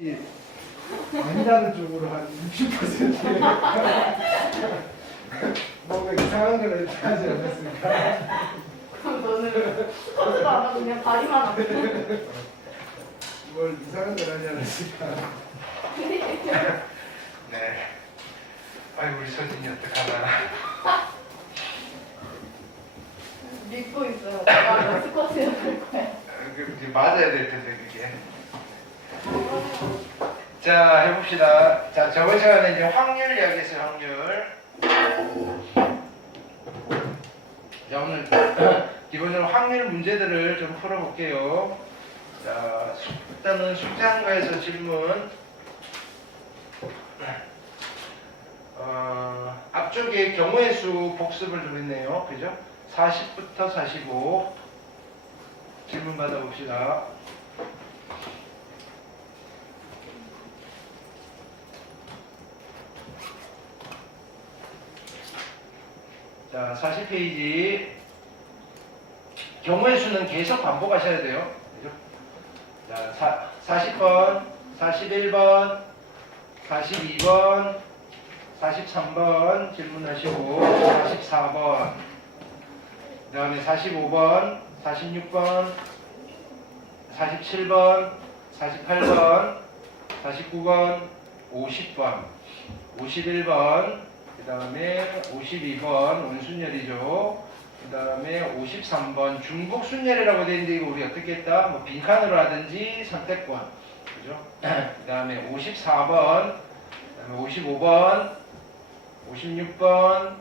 아니라는 쪽으로 한 60% 뭔가 이상한 걸 하지 않았을까? 그럼 너는 스쿼트도 안 하고 그냥 다리만 하고. 뭘 이상한 걸 하지 않았을까? 네. 아이고 우리 서진이 어떡하나. 믿고 있어요. 내가 스쿼트 해야 될 거야. 이제 맞아야 될 텐데 그게. 자 해봅시다. 자 저번 시간에 이제 확률 이야기했어요. 확률. 자 오늘 기본적으로 확률 문제들을 좀 풀어볼게요. 자 일단은 숙제한 거에서 질문. 앞쪽에 경우의 수 복습을 좀 했네요. 그죠? 40부터 45 질문 받아봅시다. 자, 40페이지. 경우의 수는 계속 반복하셔야 돼요. 그죠? 자, 40번, 41번, 42번, 43번 질문하시고, 44번, 그 다음에 45번, 46번, 47번, 48번, 49번, 50번, 51번, 그 다음에 52번 원순열이죠. 그 다음에 53번 중복 순열이라고 되어 있는데 이거 우리 어떻게 했다? 뭐 빈칸으로 하든지 선택권. 그죠? 그 다음에 54번, 그 다음에 55번, 56번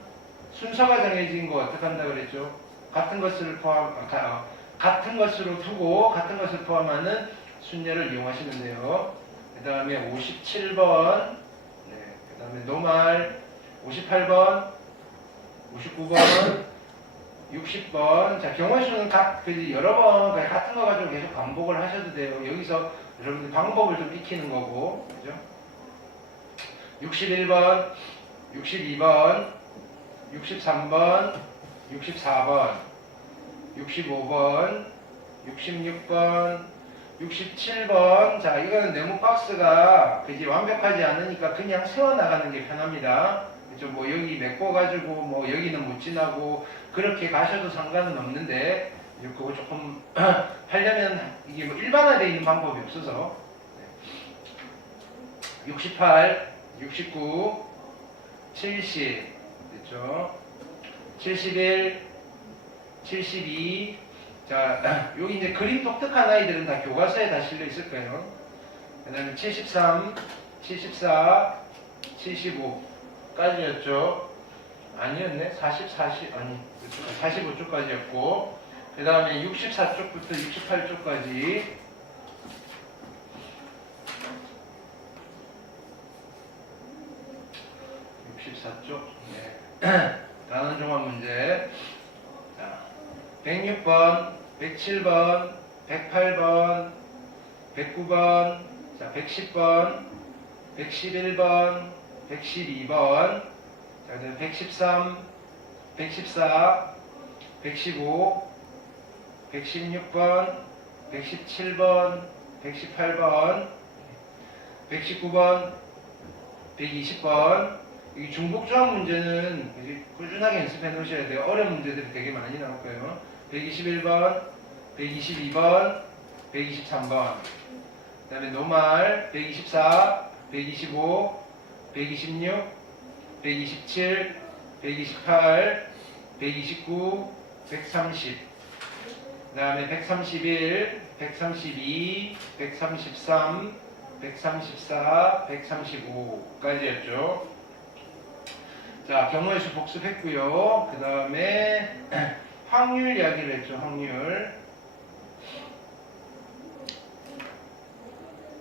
순서가 정해진 거 어떻게 한다 그랬죠? 같은 것을 같은 것으로 두고 같은 것을 포함하는 순열을 이용하시면 돼요. 그 다음에 57번, 네, 그 다음에 노말 58번, 59번, 60번. 자, 경우의 수는 여러 번 그냥 같은 거 가지고 계속 반복을 하셔도 돼요. 여기서 여러분들 방법을 좀 익히는 거고, 그죠? 61번, 62번, 63번, 64번, 65번, 66번, 67번. 자, 이거는 네모 박스가 그지 완벽하지 않으니까 그냥 세워나가는 게 편합니다. 그죠? 뭐 여기 메꿔가지고 뭐 여기는 못 지나고 그렇게 가셔도 상관은 없는데 그거 조금 하려면 이게 뭐 일반화되어 있는 방법이 없어서. 68, 69, 70, 됐죠? 71, 72. 자, 여기 이제 그림 독특한 아이들은 다 교과서에 다 실려 있을 거예요. 그 다음에 73, 74, 75까지였죠. 아니었네. 40, 40, 아니, 45쪽까지였고. 그 다음에 64쪽부터 68쪽까지. 64쪽. 네. 단원 종합 문제. 자, 106번, 107번, 108번, 109번, 자, 110번, 111번, 112번, 자, 그다음 113, 114, 115, 116번, 117번, 118번, 119번, 120번. 이 중복조합 문제는 꾸준하게 연습해 놓으셔야 돼요. 어려운 문제들이 되게 많이 나올 거예요. 121번, 122번, 123번. 그 다음에 노말 124, 125, 126, 127, 128, 129, 130. 그 다음에 131, 132, 133, 134, 135까지였죠. 자, 경우의 수 복습했고요. 그 다음에 확률 이야기를 했죠. 확률.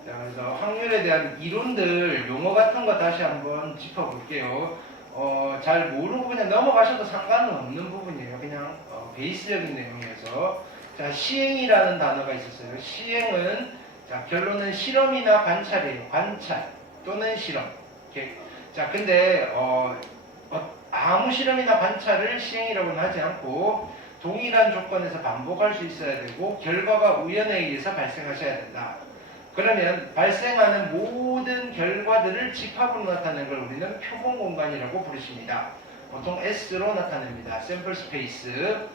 자, 그래서 확률에 대한 이론들, 용어 같은 거 다시 한번 짚어볼게요. 잘 모르고 그냥 넘어가셔도 상관은 없는 부분이에요. 그냥 베이스적인 내용이어서. 자, 시행이라는 단어가 있었어요. 시행은 자, 결론은 실험이나 관찰이에요. 관찰 또는 실험. 이렇게. 자, 근데 아무 실험이나 관찰을 시행이라고는 하지 않고 동일한 조건에서 반복할 수 있어야 되고 결과가 우연에 의해서 발생하셔야 된다. 그러면 발생하는 모든 결과들을 집합으로 나타내는 걸 우리는 표본 공간이라고 부르십니다. 보통 S로 나타냅니다. 샘플 스페이스.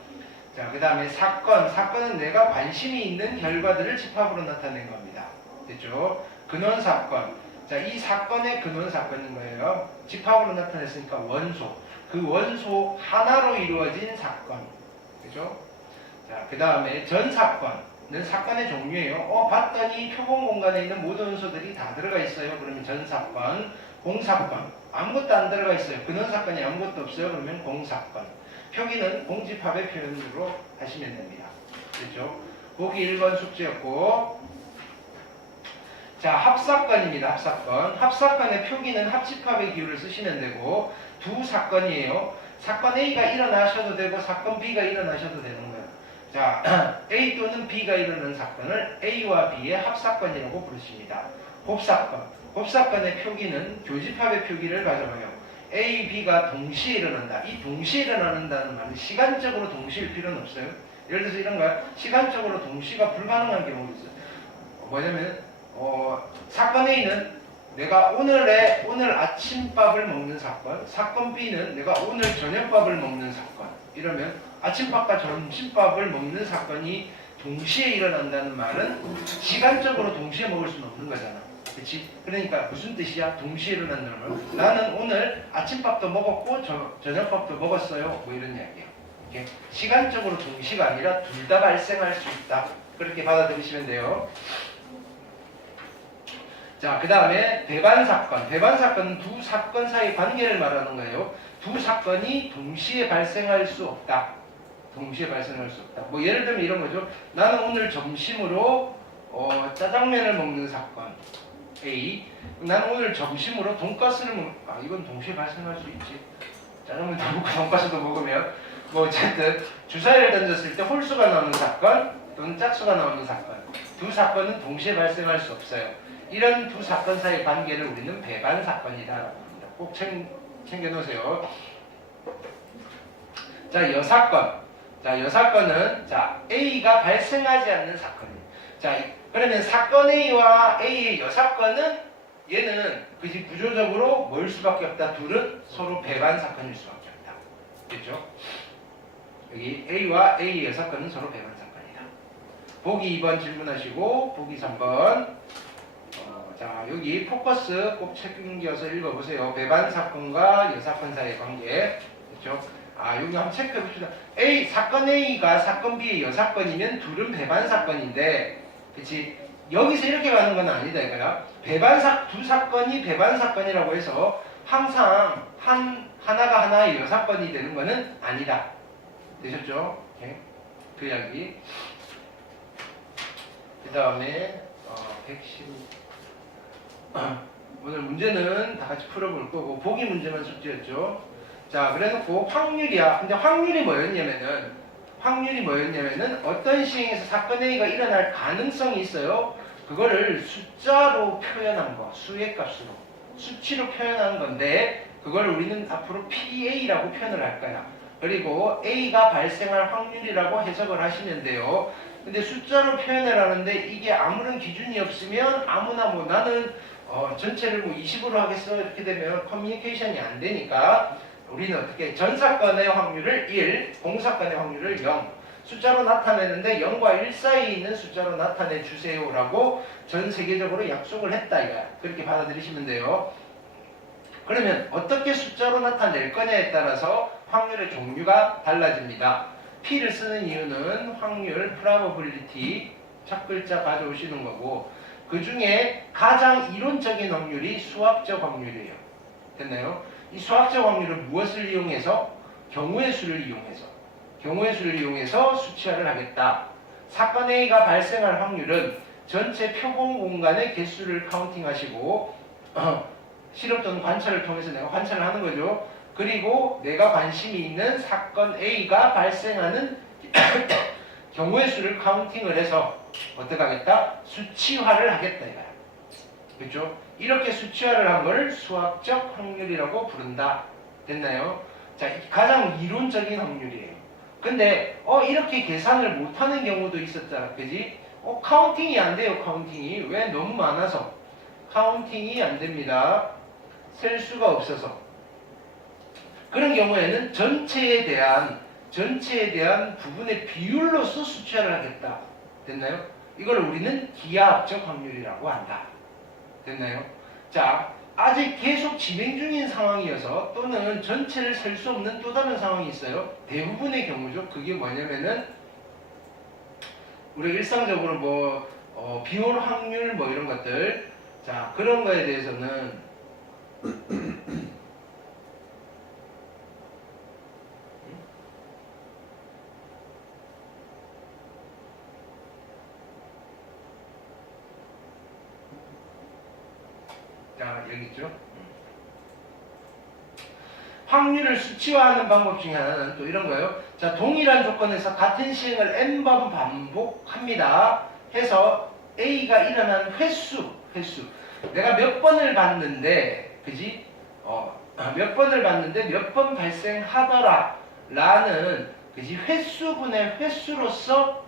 자, 그 다음에 사건. 사건은 내가 관심이 있는 결과들을 집합으로 나타낸 겁니다. 됐죠? 근원 사건. 자, 이 사건의 근원 사건인 거예요. 집합으로 나타냈으니까 원소. 그 원소 하나로 이루어진 사건. 그죠? 자, 그 다음에 전 사건은 사건의 종류예요. 봤더니 표본 공간에 있는 모든 원소들이 다 들어가 있어요. 그러면 전 사건. 공사건. 아무것도 안 들어가 있어요. 근원 사건이 아무것도 없어요. 그러면 공사건. 표기는 공집합의 표현으로 하시면 됩니다. 그렇죠? 보기 1번 숙제였고, 자, 합사건입니다. 합사건. 합사건의 표기는 합집합의 기호를 쓰시면 되고, 두 사건이에요. 사건 A가 일어나셔도 되고 사건 B가 일어나셔도 되는 거예요. 자, A 또는 B가 일어나는 사건을 A와 B의 합사건이라고 부르십니다. 곱사건. 곱사건의 표기는 교집합의 표기를 가져가요. A, B가 동시에 일어난다. 이 동시에 일어난다는 말은 시간적으로 동시일 필요는 없어요. 예를 들어서 이런 거야. 시간적으로 동시가 불가능한 경우도 있어요. 뭐냐면 사건 A는 내가 오늘 아침밥을 먹는 사건, 사건 B는 내가 오늘 저녁밥을 먹는 사건. 이러면 아침밥과 점심밥을 먹는 사건이 동시에 일어난다는 말은 시간적으로 동시에 먹을 수는 없는 거잖아. 그렇지? 그러니까 무슨 뜻이야? 동시에 일어난다는 말. 나는 오늘 아침밥도 먹었고 저녁밥도 먹었어요. 뭐 이런 이야기야. 이렇게 시간적으로 동시가 아니라 둘 다 발생할 수 있다. 그렇게 받아들이시면 돼요. 자, 그 다음에 배반 사건. 배반 사건은 두 사건 사이 관계를 말하는 거예요. 두 사건이 동시에 발생할 수 없다. 동시에 발생할 수 없다. 뭐 예를 들면 이런 거죠. 나는 오늘 점심으로 짜장면을 먹는 사건 A. 나는 오늘 점심으로 돈가스를 이건 동시에 발생할 수 있지. 짜장면도 먹고 돈가스도 먹으면 뭐 어쨌든 주사위를 던졌을 때 홀수가 나오는 사건 또는 짝수가 나오는 사건. 두 사건은 동시에 발생할 수 없어요. 이런 두 사건 사이의 관계를 우리는 배반 사건이다라고 합니다. 꼭 챙겨 놓으세요. 자, 여사건. 자, 여사건은 A가 발생하지 않는 사건이에요. 자, 그러면 사건 A와 A의 여사건은 얘는 그지 구조적으로 뭘 수밖에 없다. 둘은 서로 배반 사건일 수밖에 없다. 됐죠? 여기 A와 A의 여사건은 서로 배반 사건이다. 보기 2번 질문하시고 보기 3번. 자, 여기 포커스 꼭 챙겨서 읽어보세요. 배반 사건과 여사건 사이의 관계. 그렇죠? 여기 한번 체크해 봅시다. 사건 A가 사건 B의 여사건이면 둘은 배반 사건인데, 그치? 여기서 이렇게 가는 건 아니다, 이거야. 두 사건이 배반 사건이라고 해서 항상 하나가 하나의 여사건이 되는 거는 아니다. 되셨죠? 오케이. 그 이야기. 그 다음에, 110. 오늘 문제는 다 같이 풀어볼 거고, 보기 문제만 숙제였죠. 자, 그래놓고 확률이야. 근데 확률이 뭐였냐면은 어떤 시행에서 사건 A가 일어날 가능성이 있어요. 그거를 숫자로 표현한 거, 수의 값으로, 수치로 표현한 건데, 그걸 우리는 앞으로 PA라고 표현을 할 거야. 그리고 A가 발생할 확률이라고 해석을 하시면 돼요. 근데 숫자로 표현을 하는데 이게 아무런 기준이 없으면 아무나 뭐 나는 전체를 뭐 20으로 하겠어 이렇게 되면 커뮤니케이션이 안 되니까 우리는 어떻게 전 사건의 확률을 1, 공사건의 확률을 0 숫자로 나타내는데 0과 1 사이에 있는 숫자로 나타내 주세요라고 전 세계적으로 약속을 했다 이거야. 그렇게 받아들이시면 돼요. 그러면 어떻게 숫자로 나타낼 거냐에 따라서 확률의 종류가 달라집니다. P를 쓰는 이유는 확률, probability 첫 글자 가져오시는 거고 그 중에 가장 이론적인 확률이 수학적 확률이에요. 됐나요? 이 수학적 확률은 무엇을 이용해서? 경우의 수를 이용해서 수치화를 하겠다. 사건 A가 발생할 확률은 전체 표본 공간의 개수를 카운팅하시고 실험 또는 관찰을 통해서 내가 관찰을 하는 거죠. 그리고 내가 관심이 있는 사건 A가 발생하는 경우의 수를 카운팅을 해서 어떻게 하겠다? 수치화를 하겠다 이거야. 그렇죠? 이렇게 수치화를 한 걸 수학적 확률이라고 부른다. 됐나요? 자, 가장 이론적인 확률이에요. 근데 이렇게 계산을 못하는 경우도 있었잖아. 그지? 카운팅이 안 돼요. 카운팅이. 왜? 너무 많아서. 카운팅이 안 됩니다. 셀 수가 없어서. 그런 경우에는 전체에 대한 부분의 비율로서 수치를 하겠다. 됐나요? 이걸 우리는 기하학적 확률이라고 한다. 됐나요? 자, 아직 계속 진행 중인 상황이어서 또는 전체를 셀 수 없는 또 다른 상황이 있어요. 대부분의 경우죠. 그게 뭐냐면은 우리 일상적으로 뭐 비올 확률 뭐 이런 것들, 자 그런 거에 대해서는 자 여기 있죠. 확률을 수치화하는 방법 중에 하나는 또 이런 거예요. 자, 동일한 조건에서 같은 시행을 n번 반복합니다. 해서 A가 일어난 횟수. 내가 몇 번을 봤는데, 그지? 몇 번을 봤는데 몇 번 발생하더라. 라는, 그지? 횟수분의 횟수로서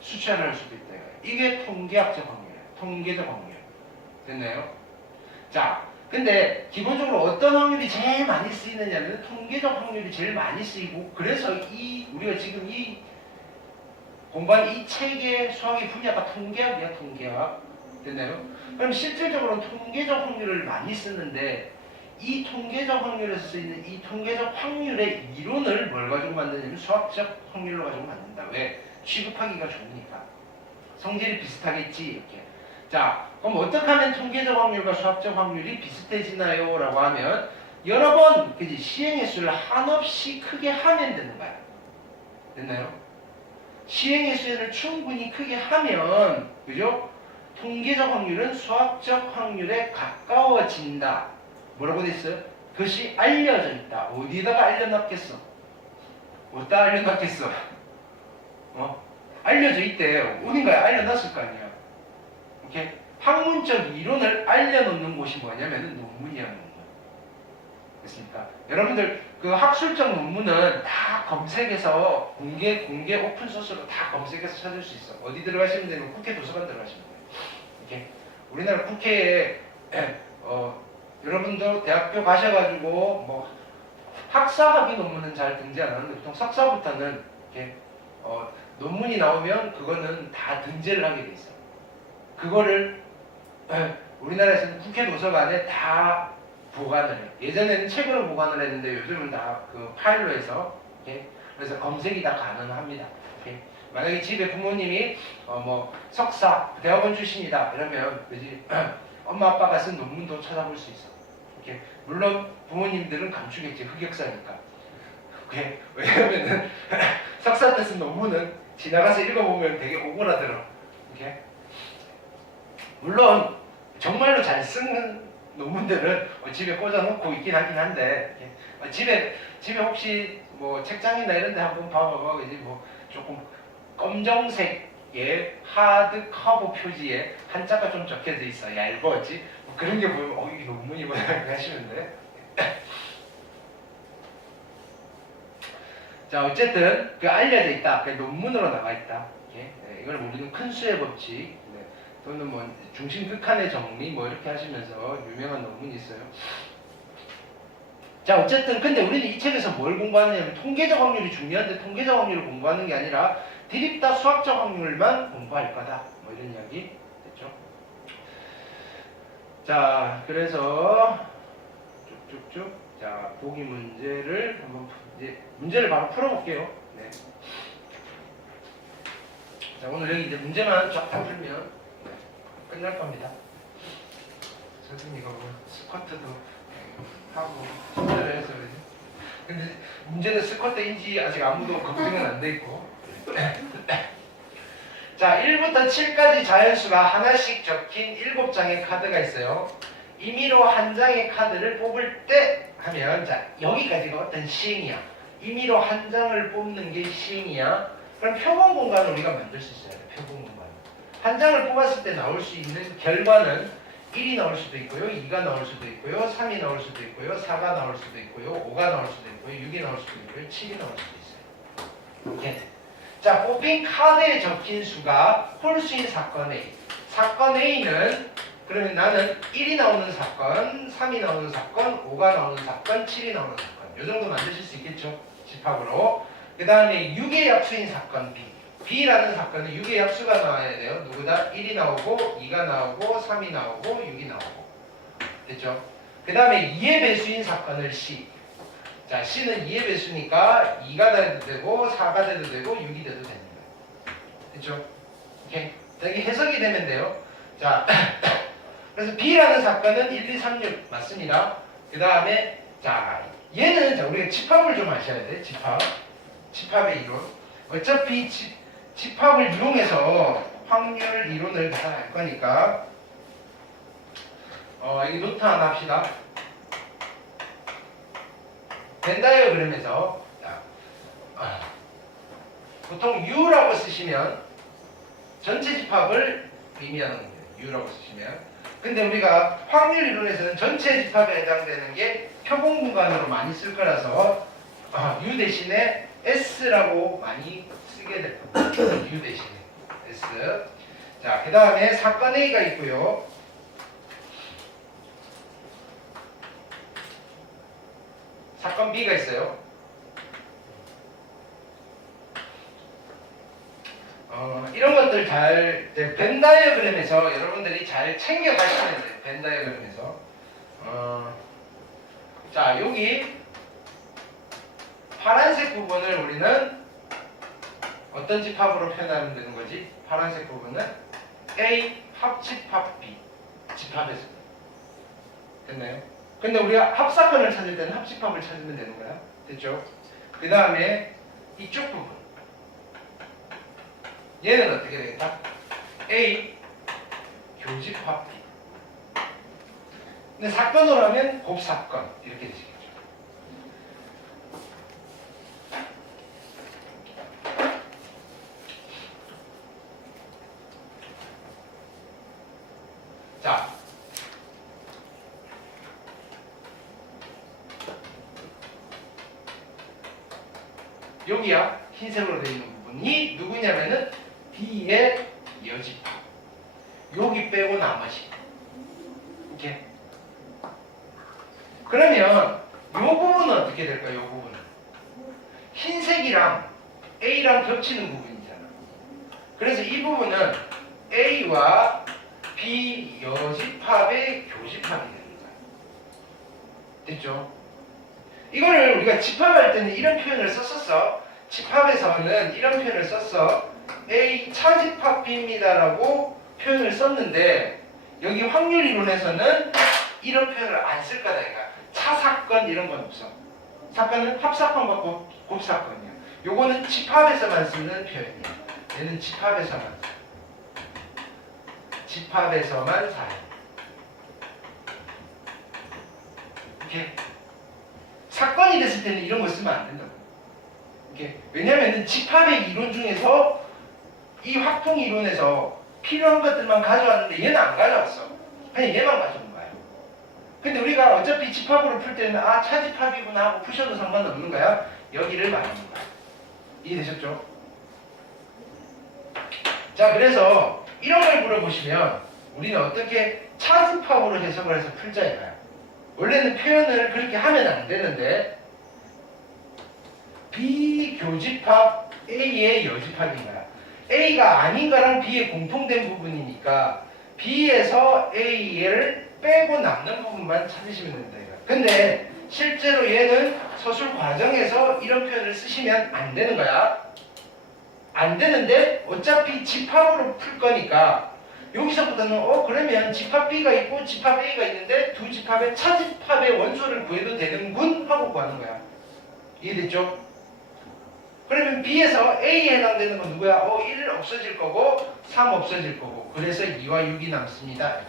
수치화를 할 수도 있다. 이게 통계학적 확률이에요. 통계적 확률. 됐나요? 자. 근데 기본적으로 어떤 확률이 제일 많이 쓰이느냐면 통계적 확률이 제일 많이 쓰이고, 그래서 우리가 지금 공부한 이 책의 수학의 분야가 통계학이야. 통계학. 됐나요? 그럼 실질적으로는 통계적 확률을 많이 쓰는데, 이 통계적 확률에서 쓰이는 이 통계적 확률의 이론을 뭘 가지고 만드냐면 수학적 확률로 가지고 만든다. 왜? 취급하기가 좋으니까. 성질이 비슷하겠지 이렇게. 자, 그럼 어떻게 하면 통계적 확률과 수학적 확률이 비슷해지나요? 라고 하면 여러 번 그지 시행의 수를 한없이 크게 하면 되는 거야. 됐나요? 시행의 수를 충분히 크게 하면, 그죠? 통계적 확률은 수학적 확률에 가까워진다. 뭐라고 됐어요? 그것이 알려져 있다. 어디다가 알려놨겠어? 어디다 알려놨겠어? 알려져 있대. 어딘가에 알려놨을 거 아니야. 이렇게 학문적 이론을 알려놓는 곳이 뭐냐면 논문이야. 논문. 됐습니까? 여러분들 그 학술적 논문은 다 검색해서 공개 오픈소스로 다 검색해서 찾을 수 있어. 어디 들어가시면 되면 국회 도서관 들어가시면 돼요. 이렇게 우리나라 국회에 여러분도 대학교 가셔가지고 뭐 학사학위 논문은 잘 등재 안 하는데 보통 석사부터는 이렇게 논문이 나오면 그거는 다 등재를 하게 돼 있어. 그거를 우리나라에서는 국회 도서관에 다 보관을 해. 예전에는 책으로 보관을 했는데 요즘은 다 그 파일로 해서 이렇게 그래서 검색이 다 가능합니다. 이렇게. 만약에 집에 부모님이 뭐 석사 대학원 출신이다 이러면 그지 엄마 아빠가 쓴 논문도 찾아볼 수 있어. 이렇게 물론 부모님들은 감추겠지 흑역사니까. 왜냐면은 석사 때 쓴 논문은 지나가서 읽어보면 되게 오그라들어. 이렇게. 물론 정말로 잘 쓰는 논문들은 집에 꽂아놓고 있긴 하긴 한데 집에 혹시 뭐 책장이나 이런 데 한번 봐봐봐. 이제 뭐 조금 검정색의 하드 커버 표지에 한자가 좀 적혀져 있어. 얇았지? 뭐 그런 게 보면 이게 논문이구나 하시면 돼. 자, 어쨌든 그 알려져 있다. 그 논문으로 나와 있다. 이걸 우리는 큰 수의 법칙 또는 뭐 중심 극한의 정리 뭐 이렇게 하시면서 유명한 논문이 있어요. 자, 어쨌든 근데 우리는 이 책에서 뭘 공부하느냐면 통계적 확률이 중요한데 통계적 확률을 공부하는 게 아니라 드립다 수학적 확률만 공부할 거다. 뭐 이런 이야기 됐죠? 자, 그래서 쭉쭉쭉 자 보기 문제를 한번 이제 문제를 바로 풀어볼게요. 네. 자, 오늘 여기 이제 문제만 쫙 다 풀면 끝날 겁니다. 선생님이가 뭐 스쿼트도 하고 숙제를 해서 그러지. 근데 문제는 스쿼트인지 아직 아무도 검증은 안 돼 있고. 자, 1부터 7까지 자연수가 하나씩 적힌 7장의 카드가 있어요. 임의로 한 장의 카드를 뽑을 때 하면 자 여기까지가 어떤 시행이야. 임의로 한 장을 뽑는 게 시행이야. 그럼 표본 공간을 우리가 만들 수 있어야 돼. 표본 공간. 한 장을 뽑았을 때 나올 수 있는 결과는 1이 나올 수도 있고요, 2가 나올 수도 있고요, 3이 나올 수도 있고요, 4가 나올 수도 있고요, 5가 나올 수도 있고요, 6이 나올 수도 있고요, 7이 나올 수도 있어요. 이렇게. 자, 뽑힌 카드에 적힌 수가 홀수인 사건 A. 사건 A는 그러면 나는 1이 나오는 사건, 3이 나오는 사건, 5가 나오는 사건, 7이 나오는 사건. 이 정도 만드실 수 있겠죠? 집합으로. 그 다음에 6의 약수인 사건 B. B라는 사건은 6의 약수가 나와야 돼요. 누구다? 1이 나오고, 2가 나오고, 3이 나오고, 6이 나오고. 됐죠? 그 다음에 2의 배수인 사건을 C. 자, C는 2의 배수니까 2가 돼도 되고, 4가 돼도 되고, 6이 돼도 됩니다. 됐죠? 오케이. 자, 이게 해석이 되면 돼요. 자, 그래서 B라는 사건은 1, 2, 3, 6 맞습니다. 그 다음에 자, 얘는 자, 우리가 집합을 좀 아셔야 돼. 집합의 이론. 어차피 집합을 이용해서 확률 이론을 다 할 거니까 여기 노트 하나 합시다. 벤다이어그램에서 보통 U라고 쓰시면 전체 집합을 의미하는 거예요. U라고 쓰시면. 근데 우리가 확률 이론에서는 전체 집합에 해당되는 게 표본 공간으로 많이 쓸 거라서 U 대신에 S라고 많이 쓰게 될 겁니다. U 대신에 S. 자, 그 다음에 사건 A가 있고요. 사건 B가 있어요. 이런 것들 잘 벤 다이어그램에서 여러분들이 잘 챙겨 가시면 돼요. 벤 다이어그램에서. 자, 여기 파란색 부분을 우리는 어떤 집합으로 표현하면 되는 거지? 파란색 부분은 A 합집합 B 집합에서. 됐나요? 근데 우리가 합사건을 찾을 때는 합집합을 찾으면 되는 거야. 됐죠? 그 다음에 이쪽 부분. 얘는 어떻게 되겠다? A 교집합 B. 근데 사건으로 하면 곱사건 이렇게 되시겠죠. 자, 여기야 흰색으로 되어 있는 부분이 누구냐면은 B의 여집합. 여기 빼고 나머지. 이렇게. 그러면 이 부분은 어떻게 될까요? 이 부분은 흰색이랑 A랑 겹치는 부분이잖아. 그래서 이 부분은 A와 B 여집합의 교집합이 됩니다. 됐죠? 이거를 우리가 집합할 때는 이런 표현을 썼었어. 집합에서는 이런 표현을 썼어. A 차집합 B입니다라고 표현을 썼는데 여기 확률 이론에서는 이런 표현을 안 쓸 거다. 그러니까 차사건 이런 건 없어. 사건은 합사건과 곱사건이야. 요거는 집합에서만 쓰는 표현이야. 얘는 집합에서만 사요. 이렇게 사건이 됐을 때는 이런 거 쓰면 안 된다고. 이렇게. 왜냐면은 집합의 이론 중에서 이 확통 이론에서 필요한 것들만 가져왔는데 얘는 안 가져왔어. 그냥 얘만 가져온 거야. 근데 우리가 어차피 집합으로 풀 때는 차집합이구나 하고 푸셔도 상관없는 거야. 여기를 말하는 거야. 이해되셨죠? 자, 그래서 이런 걸 물어보시면 우리는 어떻게 차집합으로 해석을 해서 풀자 이거야. 원래는 표현을 그렇게 하면 안 되는데 B교집합 A의 여집합인 거야. A가 아닌 거랑 B의 공통된 부분이니까 B에서 A를 빼고 남는 부분만 찾으시면 된다 이거야. 근데 실제로 얘는 서술 과정에서 이런 표현을 쓰시면 안 되는 거야. 안 되는데 어차피 집합으로 풀 거니까 여기서부터는 그러면 집합 B가 있고 집합 A가 있는데 두 집합의 차집합의 원소를 구해도 되는군 하고 구하는 거야. 이해됐죠? 그러면 B에서 A에 해당되는 건 누구야? 1 없어질 거고 3 없어질 거고 그래서 2와 6이 남습니다.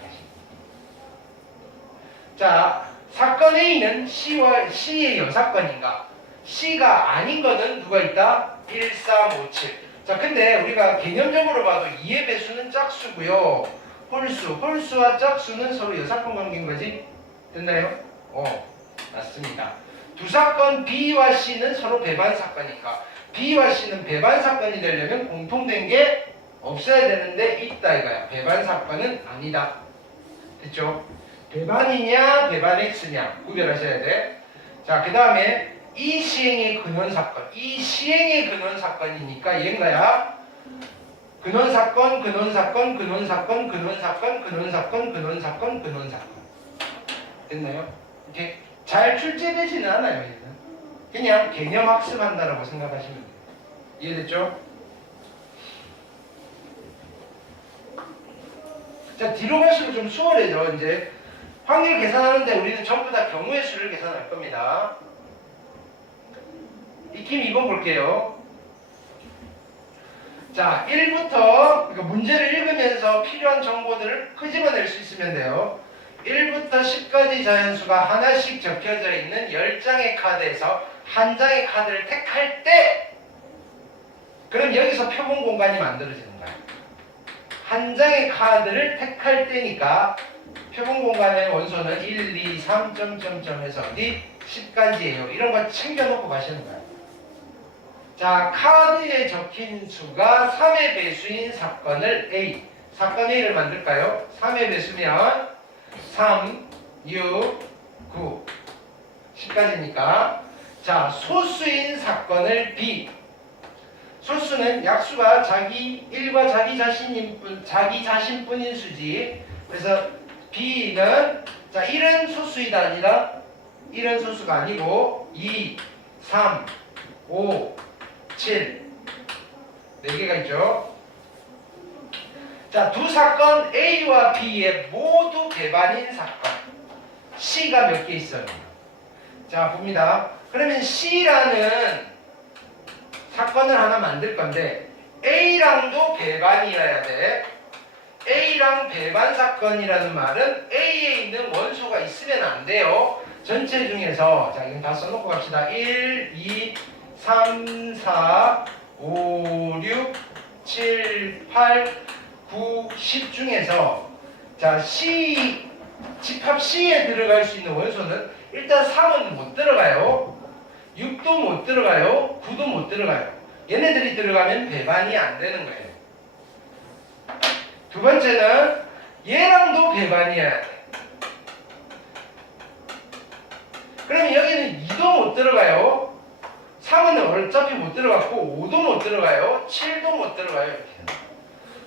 자, 사건 A는 C의 여사건인가? C가 아닌 거는 누가 있다? 1, 3, 5, 7. 자, 근데 우리가 개념적으로 봐도 2의 배수는 짝수고요. 홀수와 짝수는 서로 여사건 관계인 거지? 됐나요? 맞습니다. 두 사건 B와 C는 서로 배반 사건이니까 B와 C는 배반 사건이 되려면 공통된 게 없어야 되는데 있다 이거야. 배반 사건은 아니다. 됐죠? 배반이냐 배반 X냐 구별하셔야 돼. 자, 그 다음에 이 시행의 근원 사건. 이 시행의 근원 사건이니까 얘인가야? 근원 사건, 근원 사건, 근원 사건, 근원 사건, 근원 사건, 근원 사건, 근원 사건. 됐나요? 이렇게 잘 출제되지는 않아요. 얘는. 그냥 개념 학습한다라고 생각하시면 돼요. 이해됐죠? 자, 뒤로 갈수록 좀 수월해져. 이제 확률 계산하는데 우리는 전부 다 경우의 수를 계산할 겁니다. 익힘 2번 볼게요. 자, 1부터 그러니까 문제를 읽으면서 필요한 정보들을 끄집어낼 수 있으면 돼요. 1부터 10까지 자연수가 하나씩 적혀져 있는 10장의 카드에서 한 장의 카드를 택할 때 그럼 여기서 표본 공간이 만들어지는 거야. 한 장의 카드를 택할 때니까 표본 공간의 원소는 1, 2, 3, 해서 어디 10까지예요. 이런 거 챙겨놓고 가시는 거야. 자, 카드에 적힌 수가 3의 배수인 사건을 A. 사건 A를 만들까요? 3의 배수면 3, 6, 9. 10까지니까. 자, 소수인 사건을 B. 소수는 약수가 자기 1과 자기 자신뿐인 수지. 그래서 B는 자, 1은 소수이다 아니라 1은 소수가 아니고 2, 3, 5, 7 4개가 있죠. 자, 두 사건 A와 B의 모두 배반인 사건 C가 몇 개 있어요. 자, 봅니다. 그러면 C라는 사건을 하나 만들 건데 A랑도 배반이어야 돼. A랑 배반 사건이라는 말은 A에 있는 원소가 있으면 안 돼요. 전체 중에서 자, 이건 다 써놓고 갑시다. 1, 2, 3, 4, 5, 6, 7, 8, 9, 10 중에서 자, C 집합 C에 들어갈 수 있는 원소는 일단 3은 못 들어가요. 6도 못 들어가요. 9도 못 들어가요. 얘네들이 들어가면 배반이 안 되는 거예요. 두 번째는 얘랑도 배반이어야 돼. 그러면 여기는 2도 못 들어가요. 3은 어차피 못 들어갔고 5도 못 들어가요. 7도 못 들어가요. 이렇게.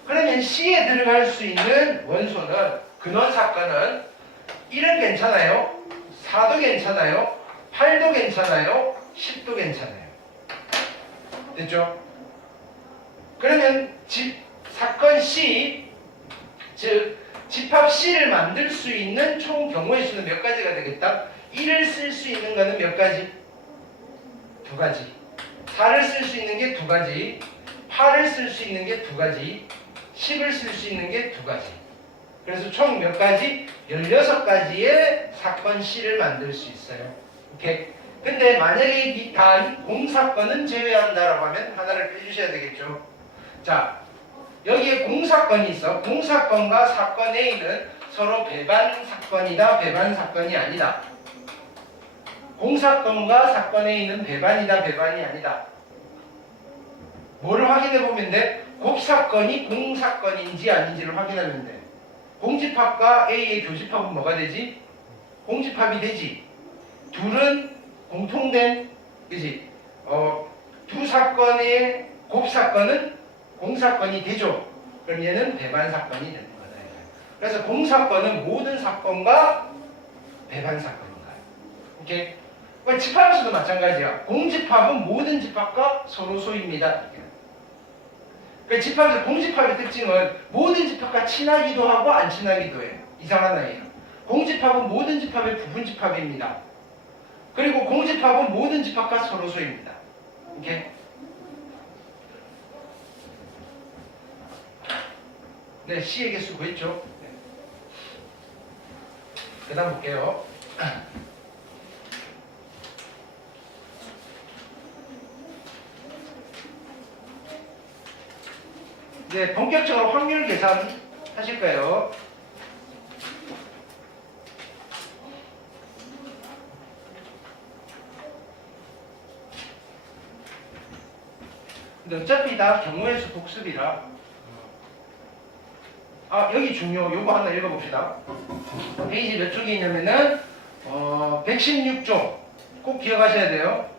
그러면 C에 들어갈 수 있는 원소는 근원 사건은 1은 괜찮아요. 4도 괜찮아요. 8도 괜찮아요. 10도 괜찮아요. 됐죠? 그러면 사건 C, 즉 집합 C를 만들 수 있는 총 경우의 수는 몇 가지가 되겠다? 1을 쓸 수 있는 거는 몇 가지? 2가지. 4를 쓸 수 있는 게 2가지. 8을 쓸 수 있는 게 2가지. 10을 쓸 수 있는 게 2가지. 그래서 총 몇 가지? 16가지의 사건 C를 만들 수 있어요. 오케이? 근데 만약에 단 공사건은 제외한다라고 하면 하나를 빼주셔야 되겠죠. 자, 여기에 공사건이 있어. 공사건과 사건 A는 서로 배반 사건이다, 배반 사건이 아니다. 공사건과 사건 A는 배반이다, 배반이 아니다. 뭐를 확인해 보면 돼? 곱사건이 공사건인지 아닌지를 확인하면 돼. 공집합과 A의 교집합은 뭐가 되지? 공집합이 되지. 둘은 공통된, 그지? 두 사건의 곱사건은 공사건이 되죠. 그럼 얘는 배반 사건이 되는 거다. 그래서 공사건은 모든 사건과 배반 사건인 거야. 오케이? 집합에서도 마찬가지야. 공집합은 모든 집합과 서로소입니다. 집합에서 공집합의 특징은 모든 집합과 친하기도 하고 안 친하기도 해요. 이상한 아이예요. 공집합은 모든 집합의 부분집합입니다. 그리고 공집합은 모든 집합과 서로소입니다. 오케이? 네, C의 개수 구했죠? 네. 그 다음 볼게요. 네, 본격적으로 확률 계산 하실 거예요. 근데 어차피 다 경우의 수 복습이라. 아, 여기 중요. 요거 하나 읽어봅시다. 페이지 몇 쪽이 있냐면은 116쪽. 꼭 기억하셔야 돼요.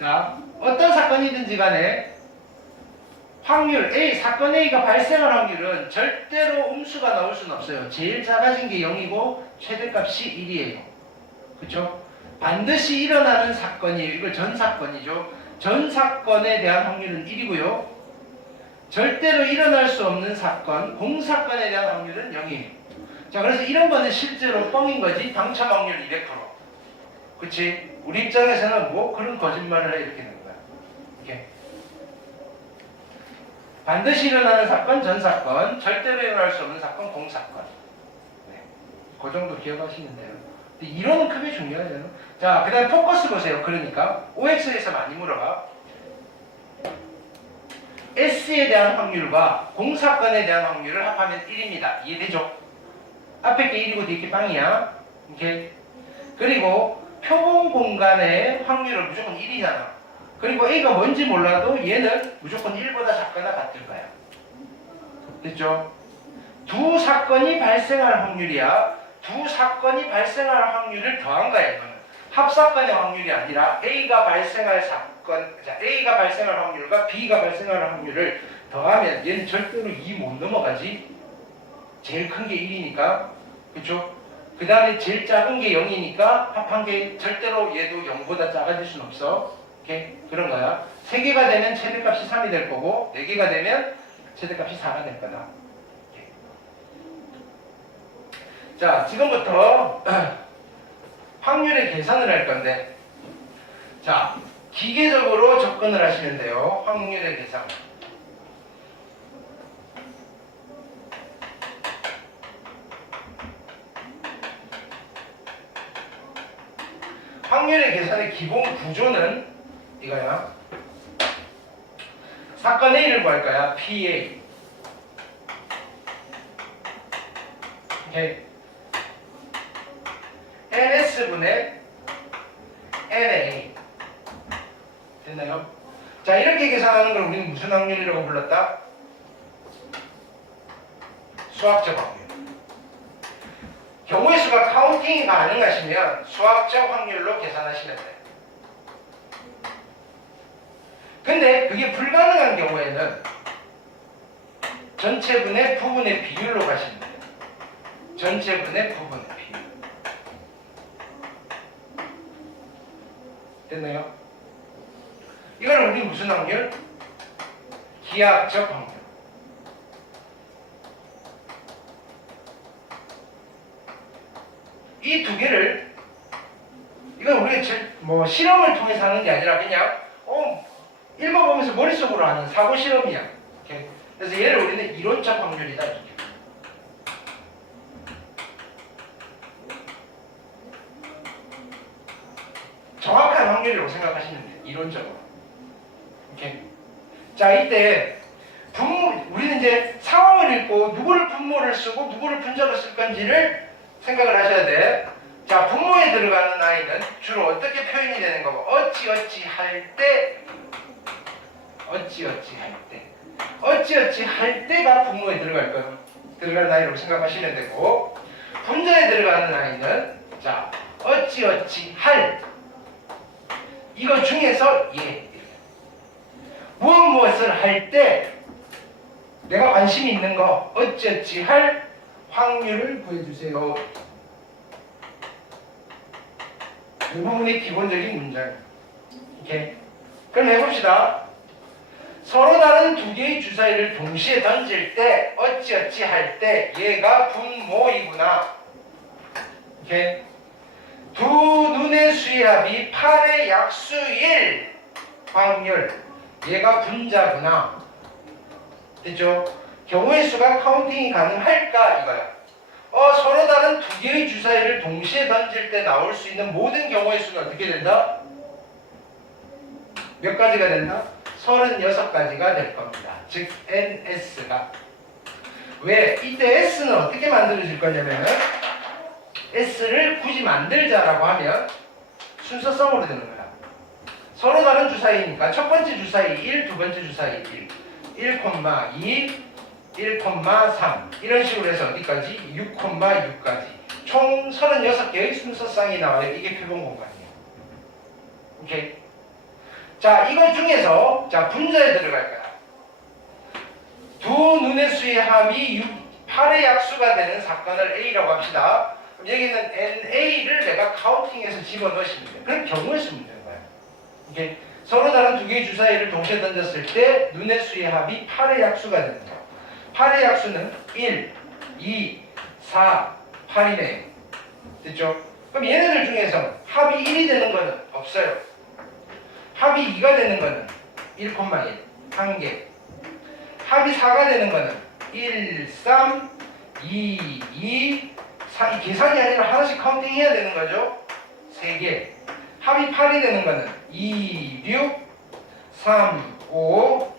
자, 어떤 사건이든지 간에 확률 A, 사건 A가 발생할 확률은 절대로 음수가 나올 수는 없어요. 제일 작아진 게 0이고 최대값이 1이에요. 그쵸? 반드시 일어나는 사건이에요. 이걸 전 사건이죠. 전 사건에 대한 확률은 1이고요. 절대로 일어날 수 없는 사건, 공사건에 대한 확률은 0이에요. 자, 그래서 이런 거는 실제로 뻥인 거지. 당첨 확률 200%. 그치? 우리 입장에서는 뭐 그런 거짓말을 해 이렇게 되는 거야. 이렇게. 반드시 일어나는 사건, 전 사건, 절대로 일어날 수 없는 사건, 공사건. 네. 그 정도 기억하시면 돼요. 근데 이론은 크게 중요해요. 자, 그 다음에 포커스 보세요. 그러니까 OX에서 많이 물어봐. S에 대한 확률과 공사건에 대한 확률을 합하면 1입니다. 이해되죠? 앞에 게 1이고 뒤에 게 빵이야. 오케이? 그리고 표본 공간의 확률은 무조건 1이잖아. 그리고 A가 뭔지 몰라도 얘는 무조건 1보다 작거나 같을 거야. 됐죠? 두 사건이 발생할 확률이야. 두 사건이 발생할 확률을 더한 거야. 이거는 합사건의 확률이 아니라 A가 발생할 사건, 자, A가 발생할 확률과 B가 발생할 확률을 더하면 얘는 절대로 2 못 넘어가지. 제일 큰 게 1이니까. 그쵸? 그 다음에 제일 작은 게 0이니까 합한 게 절대로 얘도 0보다 작아질 순 없어. 오케이? 그런 거야. 3개가 되면 최대값이 3이 될 거고 4개가 되면 최대값이 4가 될 거다. 오케이. 자, 지금부터 확률의 계산을 할 건데, 자, 기계적으로 접근을 하시면 돼요. 확률의 계산. 확률의 계산의 기본 구조는 이거야. 사건 A를 구할 거야. PA. 오케이. NS분의 NA. 됐나요? 자, 이렇게 계산하는 걸 우리는 무슨 확률이라고 불렀다? 수학적 확률. 경우의 수가 카운팅이 가능하시면 수학적 확률로 계산하시면 돼요. 근데 그게 불가능한 경우에는 전체분의 부분의 비율로 가시면 돼요. 전체분의 부분의 비율. 됐나요? 이거는 우리 무슨 확률? 기하학적 확률. 이 두 개를, 이건 우리가 뭐 실험을 통해서 하는 게 아니라 그냥 읽어보면서 머릿속으로 하는 사고 실험이야. 오케이? 그래서 얘를 우리는 이론적 확률이다. 이렇게. 정확한 확률이라고 생각하시면 돼요. 이론적으로. 오케이? 자, 이때 우리는 이제 상황을 읽고 누구를 분모를 쓰고 누구를 분자로 쓸 건지를 생각을 하셔야 돼. 자, 분모에 들어가는 아이는 주로 어떻게 표현이 되는 거고, 어찌어찌 할 때, 어찌어찌 할 때가 분모에 들어갈 아이라고 생각하시면 되고, 분자에 들어가는 아이는, 자, 어찌어찌 할, 이거 중에서 무엇을 할 때 내가 관심이 있는 거, 어찌어찌 할 확률을 구해주세요. 이 부분이 기본적인 문장. 오케이? 그럼 해봅시다. 서로 다른 두 개의 주사위를 동시에 던질 때 어찌어찌 할 때 얘가 분모이구나. 오케이? 두 눈의 수의합이 8의 약수 1 확률, 얘가 분자구나. 됐죠? 경우의 수가 카운팅이 가능할까 이거야. 서로 다른 두 개의 주사위를 동시에 던질 때 나올 수 있는 모든 경우의 수는 어떻게 된다? 몇 가지가 된다? 36가지가 될 겁니다. 즉 NS가. 왜? 이때 S는 어떻게 만들어질 거냐면 S를 굳이 만들자라고 하면 순서성으로 되는 거야. 서로 다른 주사위니까 첫 번째 주사위 1, 두 번째 주사위 1, 1,2, 1,3 이런 식으로 해서 어디까지? 6,6까지 총 36개의 순서쌍이 나와요. 이게 표본 공간이에요. 오케이. 자, 이거 중에서 자 분자에 들어갈 거야. 두 눈의 수의 합이 8의 약수가 되는 사건을 A라고 합시다. 그럼 여기는 NA를 내가 카운팅해서 집어넣으시면 돼요. 그럼 경우에 쓰면 되는 거예요. 오케이. 서로 다른 두 개의 주사위를 동시에 던졌을 때 눈의 수의 합이 8의 약수가 되는 거예요. 8의 약수는 1, 2, 4, 8이네요. 됐죠? 그럼 얘네들 중에서 합이 1이 되는 거는 없어요. 합이 2가 되는 거는 1,1, 한 개. 합이 4가 되는 거는 1, 3, 2, 2, 4. 이 계산이 아니라 하나씩 카운팅 해야 되는 거죠. 3개. 합이 8이 되는 거는 2, 6, 3, 5,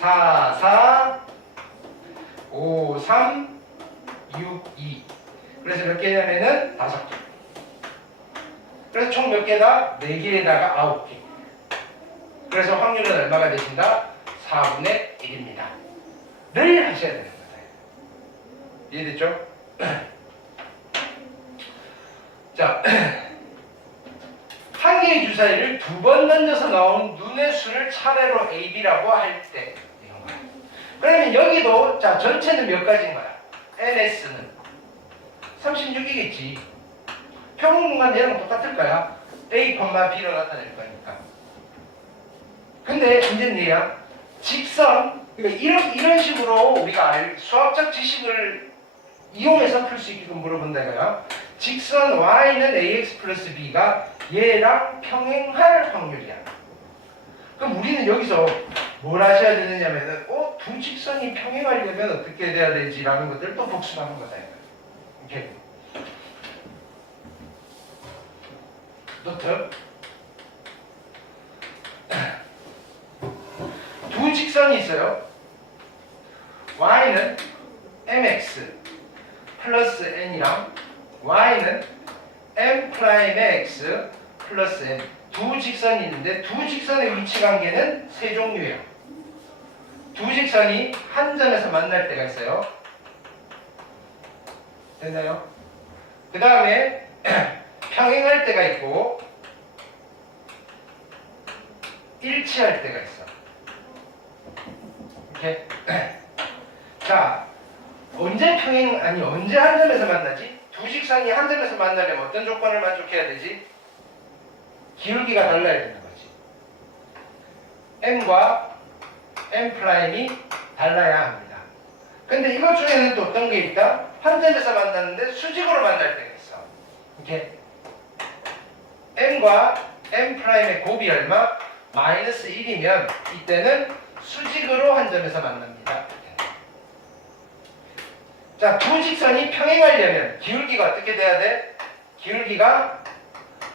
4, 4, 5, 3, 6, 2. 그래서 몇 개냐면은 5개. 그래서 총 몇 개다? 4개에다가 9개. 그래서 확률은 얼마가 되신다? 4분의 1입니다. 를 하셔야 되는 거예요. 이해됐죠? 자, 한 개의 주사위를 두 번 던져서 나온 눈의 수를 차례로 A, B라고 할 때 이런 거예요. 그러면 여기도 자 전체는 몇 가지인 거야? NS는 36이겠지. 평균공간 얘랑 똑같을 거야. A, B로 나타낼 거니까. 근데 문제는 얘야. 직선, 그러니까 이런 식으로 우리가 수학적 지식을 이용해서 풀 수 있게끔 물어본다 이거야. 직선 y는 ax 플러스 b가 얘랑 평행할 확률이야. 그럼 우리는 여기서 뭘 하셔야 되느냐면은 두 직선이 평행하려면 어떻게 돼야 되지라는 것들을 또 복습하는 거다. 오케이. 노트. 두 직선이 있어요. y는 mx 플러스 n이랑 y는 m 프라임의 x 플러스 n 두 직선이 있는데 두 직선의 위치 관계는 세 종류예요. 두 직선이 한 점에서 만날 때가 있어요. 됐나요? 그 다음에 평행할 때가 있고 일치할 때가 있어. 이렇게. 자, 언제 한 점에서 만나지? 두 직선이 한 점에서 만나려면 어떤 조건을 만족해야 되지? 기울기가 달라야 되는 거지. m과 m'이 달라야 합니다. 근데 이것 중에는 또 어떤 게 있다? 한 점에서 만났는데 수직으로 만날 때가 있어. 이렇게. m과 m'의 곱이 얼마? 마이너스 1이면 이때는 수직으로 한 점에서 만납니다. 자, 두 직선이 평행하려면 기울기가 어떻게 돼야 돼? 기울기가